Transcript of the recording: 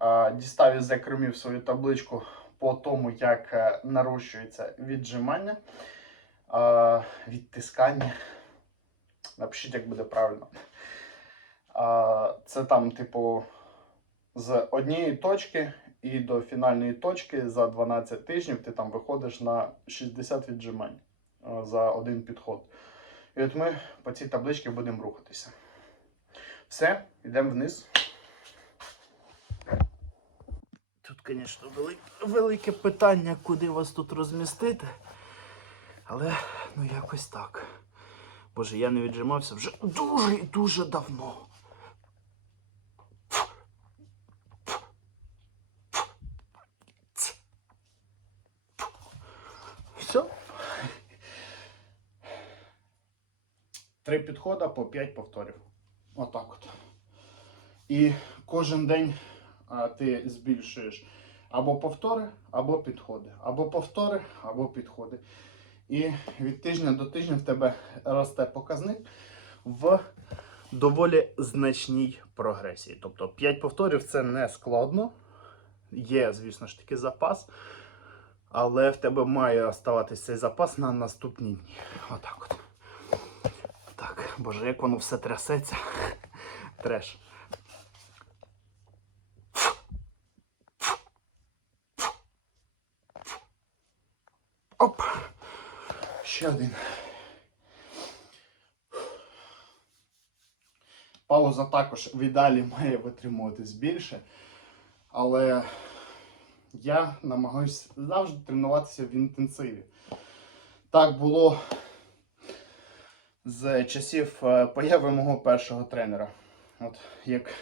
Е, Дістав із закромів свою табличку по тому, як е, нарощується віджимання, е, відтискання. Напишіть, як буде правильно. Це там, типу, з однієї точки і до фінальної точки за 12 тижнів ти там виходиш на 60 віджимань за один підход. І от ми по цій табличці будемо рухатися. Все, йдемо вниз. Тут, звісно, велике питання, куди вас тут розмістити. Але ну якось так. Боже, я не віджимався вже дуже і дуже давно. Все. Три підходи по 5 повторів. Отак от. І кожен день а, ти збільшуєш або повтори, або підходи. Або повтори, або підходи. І від тижня до тижня в тебе росте показник в доволі значній прогресії. Тобто 5 повторів це не складно. Є, звісно ж таки, запас. Але в тебе має оставатися цей запас на наступні дні. Отак от. Так, боже, як воно все трясеться. Треш. Оп! Ще один. Пауза також в ідеалі має витримуватись більше. Але я намагаюся завжди тренуватися в інтенсиві. Так було з часів е, появи мого першого тренера. От як